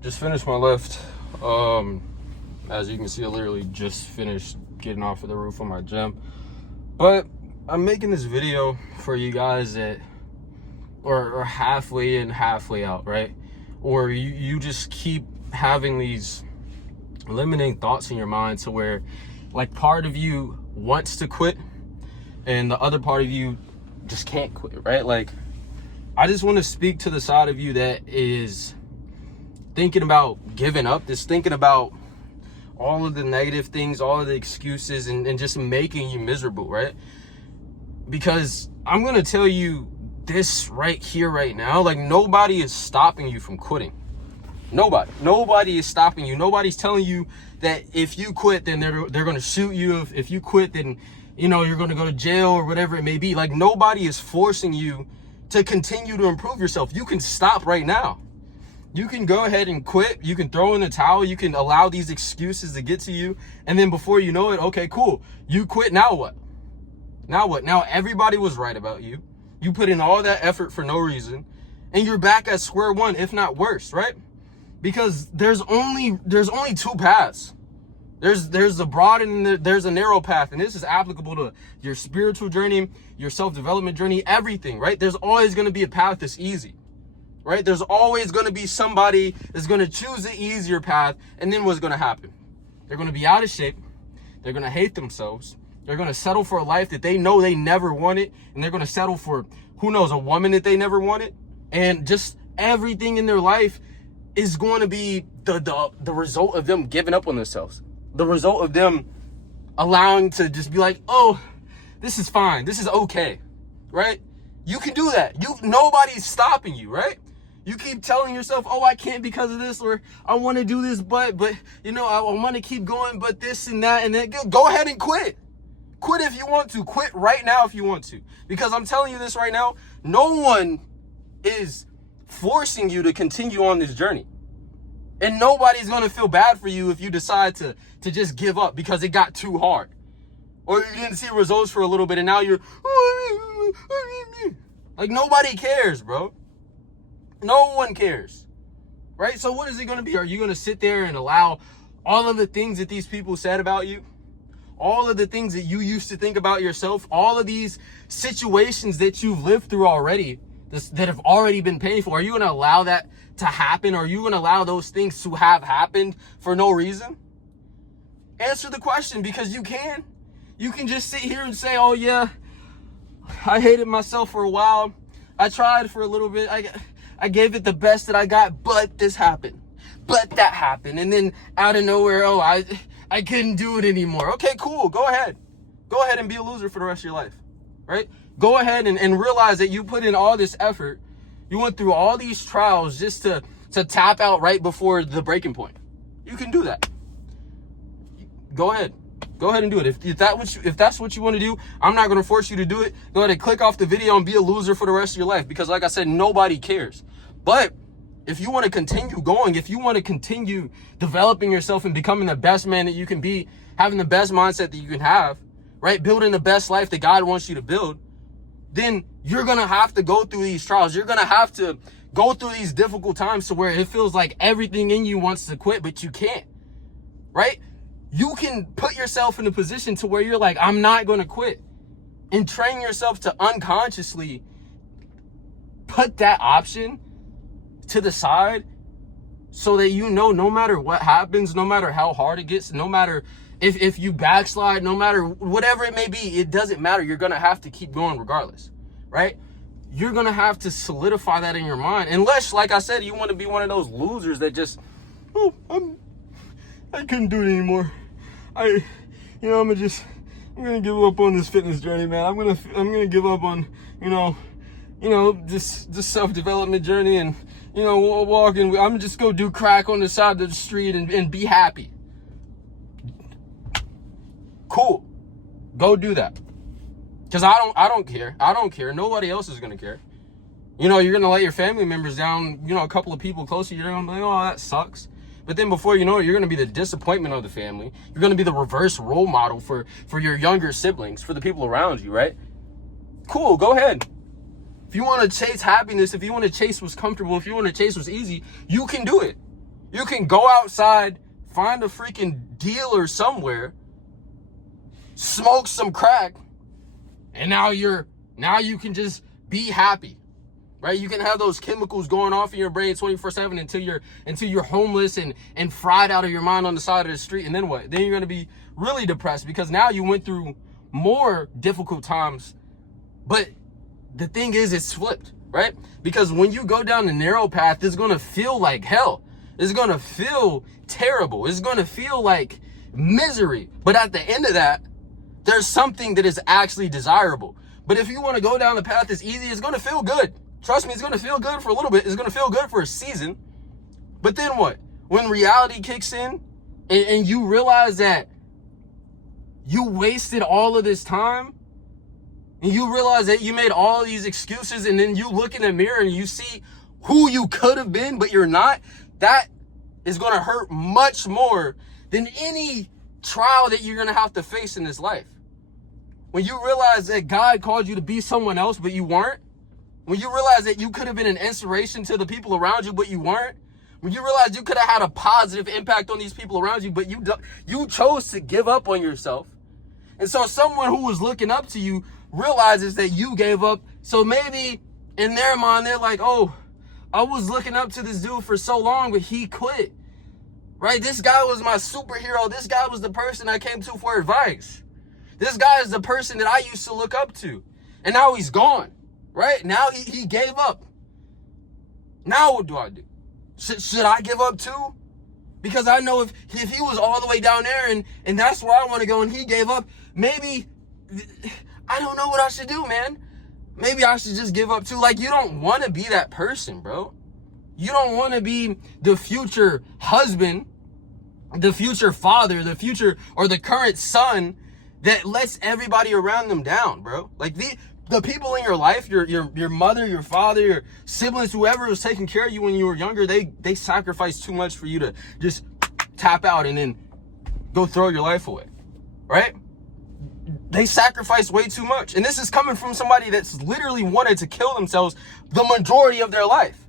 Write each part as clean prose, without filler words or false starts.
Just finished my lift. As you can see, I literally just finished getting off of the roof of my gym. But I'm making this video for you guys that are halfway in, halfway out, right? Or you just keep having these limiting thoughts in your mind to where, like, part of you wants to quit and the other part of you just can't quit, right? Like, I just want to speak to the side of you that is thinking about giving up, just thinking about all of the negative things, all of the excuses, and just making you miserable, right? Because I'm going to tell you this right here, right now, like, nobody is stopping you from quitting. Nobody is stopping you. Nobody's telling you that if you quit, then they're going to shoot you. If you quit, then, you know, you're going to go to jail or whatever it may be. Like, nobody is forcing you to continue to improve yourself. You can stop right now. You can go ahead and quit. You can throw in the towel. You can allow these excuses to get to you. And then before you know it, okay, cool. You quit. Now what? Now what? Now everybody was right about you. You put in all that effort for no reason. And you're back at square one, if not worse, right? Because there's only two paths. There's a broad and there's a narrow path. And this is applicable to your spiritual journey, your self-development journey, everything, right? There's always going to be a path that's easy, right? There's always going to be somebody that's going to choose the easier path. And then what's going to happen? They're going to be out of shape. They're going to hate themselves. They're going to settle for a life that they know they never wanted. And they're going to settle for, who knows, a woman that they never wanted. And just everything in their life is going to be the result of them giving up on themselves. The result of them allowing to just be like, oh, this is fine. This is okay, right? You can do that. Nobody's stopping you, right? You keep telling yourself, oh, I can't because of this, or I want to do this, but you know, I want to keep going, but this and that, and then go ahead and quit. Quit if you want to. Quit right now if you want to. Because I'm telling you this right now, no one is forcing you to continue on this journey. And nobody's going to feel bad for you if you decide to just give up because it got too hard. Or you didn't see results for a little bit and now you're like, nobody cares, bro. No one cares. Right? So what is it going to be? Are you going to sit there and allow all of the things that these people said about you? All of the things that you used to think about yourself? All of these situations that you've lived through already that have already been painful? Are you going to allow that to happen? Are you going to allow those things to have happened for no reason? Answer the question, because you can. You can just sit here and say, oh yeah, I hated myself for a while. I tried for a little bit. I gave it the best that I got, but this happened. But that happened. And then out of nowhere, oh, I couldn't do it anymore. Okay, cool. Go ahead. Go ahead and be a loser for the rest of your life, right? Go ahead and realize that you put in all this effort. You went through all these trials just to tap out right before the breaking point. You can do that. Go ahead. Go ahead and do it. If that's what you want to do, I'm not going to force you to do it. Go ahead and click off the video and be a loser for the rest of your life. Because like I said, nobody cares. But if you want to continue going, if you want to continue developing yourself and becoming the best man that you can be, having the best mindset that you can have, right? Building the best life that God wants you to build, then you're going to have to go through these trials. You're going to have to go through these difficult times to where it feels like everything in you wants to quit, but you can't, right? You can put yourself in a position to where you're like, I'm not going to quit, and train yourself to unconsciously put that option to the side so that, you know, no matter what happens, no matter how hard it gets, no matter if you backslide, no matter whatever it may be, it doesn't matter. You're going to have to keep going regardless, right? You're going to have to solidify that in your mind. Unless, like I said, you want to be one of those losers that just, oh, I couldn't do it anymore. I'm going to give up on this fitness journey, man. I'm going to give up on, this self-development journey and, walking. I'm just going to do crack on the side of the street and be happy. Cool. Go do that. Because I don't care. I don't care. Nobody else is going to care. You're going to let your family members down, a couple of people close to you. You're going to be like, oh, that sucks. But then before you know it, you're going to be the disappointment of the family. You're going to be the reverse role model for your younger siblings, for the people around you, right? Cool, go ahead. If you want to chase happiness, if you want to chase what's comfortable, if you want to chase what's easy, you can do it. You can go outside, find a freaking dealer somewhere, smoke some crack, and now you can just be happy, right? You can have those chemicals going off in your brain 24/7 until you're homeless and fried out of your mind on the side of the street. And then what? Then you're going to be really depressed because now you went through more difficult times. But the thing is, it's flipped, right? Because when you go down the narrow path, it's going to feel like hell. It's going to feel terrible. It's going to feel like misery. But at the end of that, there's something that is actually desirable. But if you want to go down the path that's easy, it's going to feel good. Trust me, it's going to feel good for a little bit. It's going to feel good for a season. But then what? When reality kicks in and you realize that you wasted all of this time, and you realize that you made all of these excuses, and then you look in the mirror and you see who you could have been, but you're not, that is going to hurt much more than any trial that you're going to have to face in this life. When you realize that God called you to be someone else, but you weren't. When you realize that you could have been an inspiration to the people around you, but you weren't. When you realize you could have had a positive impact on these people around you, but you chose to give up on yourself. And so someone who was looking up to you realizes that you gave up. So maybe in their mind, they're like, oh, I was looking up to this dude for so long, but he quit, right? This guy was my superhero. This guy was the person I came to for advice. This guy is the person that I used to look up to. And now he's gone, right? Now he gave up. Now what do I do? Should I give up too? Because I know if he was all the way down there and that's where I want to go and he gave up, maybe, I don't know what I should do, man. Maybe I should just give up too. Like, you don't want to be that person, bro. You don't want to be the future husband, the future father, the future or the current son that lets everybody around them down, bro. Like the people in your life, your mother, your father, your siblings, whoever was taking care of you when you were younger, they sacrificed too much for you to just tap out and then go throw your life away, right? They sacrificed way too much. And this is coming from somebody that's literally wanted to kill themselves the majority of their life.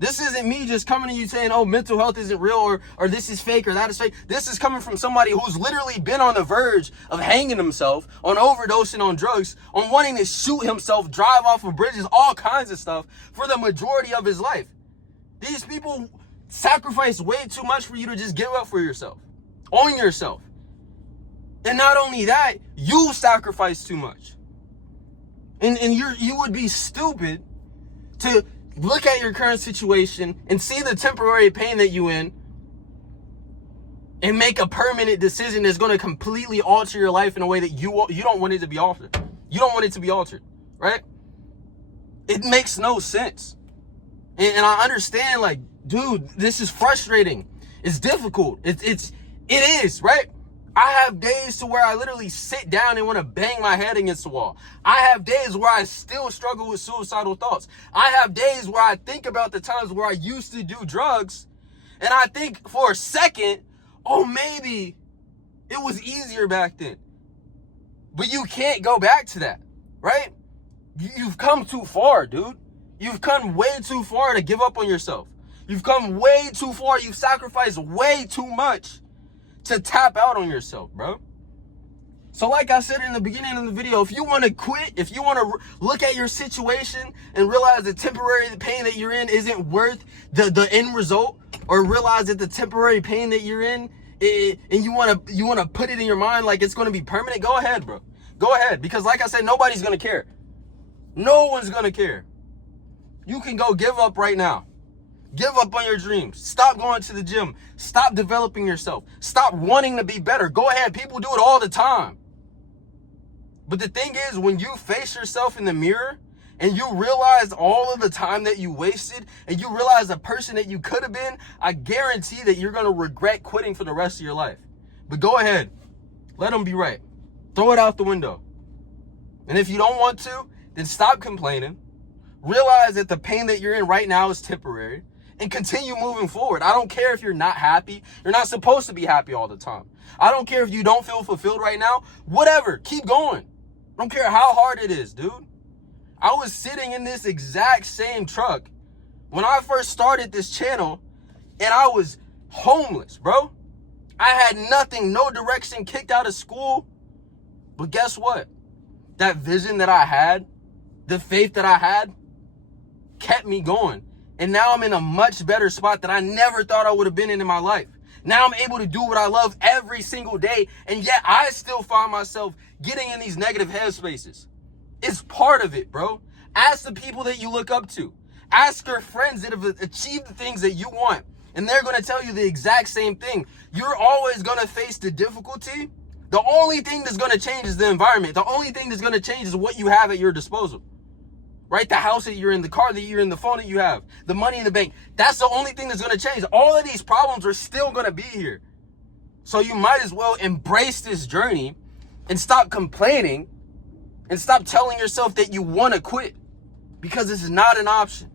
This isn't me just coming to you saying, oh, mental health isn't real or this is fake or that is fake. This is coming from somebody who's literally been on the verge of hanging himself, on overdosing on drugs, on wanting to shoot himself, drive off of bridges, all kinds of stuff for the majority of his life. These people sacrifice way too much for you to just give up for yourself, on yourself. And not only that, you sacrifice too much. And you would be stupid to look at your current situation and see the temporary pain that you're in and make a permanent decision that's going to completely alter your life in a way that you don't want it to be altered. You don't want it to be altered, right? It makes no sense. And I understand, like, dude, this is frustrating. It's difficult. It is, right? I have days to where I literally sit down and want to bang my head against the wall. I have days where I still struggle with suicidal thoughts. I have days where I think about the times where I used to do drugs and I think for a second, oh, maybe it was easier back then. But you can't go back to that, right? You've come too far, dude. You've come way too far to give up on yourself. You've come way too far. You've sacrificed way too much to tap out on yourself, bro. So like I said in the beginning of the video, if you want to quit, if you want to look at your situation and realize the temporary pain that you're in isn't worth the end result, or realize that the temporary pain that you're in, and you want to put it in your mind like it's going to be permanent, go ahead, bro. Go ahead. Because like I said, nobody's going to care. No one's going to care. You can go give up right now. Give up on your dreams. Stop going to the gym. Stop developing yourself. Stop wanting to be better. Go ahead. People do it all the time. But the thing is, when you face yourself in the mirror and you realize all of the time that you wasted and you realize the person that you could have been, I guarantee that you're going to regret quitting for the rest of your life. But go ahead. Let them be right. Throw it out the window. And if you don't want to, then stop complaining. Realize that the pain that you're in right now is temporary. And continue moving forward. I don't care if you're not happy. You're not supposed to be happy all the time. I don't care if you don't feel fulfilled right now. Whatever. Keep going. I don't care how hard it is, dude. I was sitting in this exact same truck when I first started this channel, and I was homeless, bro. I had nothing, no direction, kicked out of school. But guess what? That vision that I had, the faith that I had, kept me going. And now I'm in a much better spot that I never thought I would have been in my life. Now I'm able to do what I love every single day, and yet I still find myself getting in these negative headspaces. It's part of it, bro. Ask the people that you look up to. Ask your friends that have achieved the things that you want, and they're going to tell you the exact same thing. You're always going to face the difficulty. The only thing that's going to change is the environment. The only thing that's going to change is what you have at your disposal. Right? The house that you're in, the car that you're in, the phone that you have, the money in the bank. That's the only thing that's going to change. All of these problems are still going to be here. So you might as well embrace this journey and stop complaining and stop telling yourself that you want to quit, because this is not an option.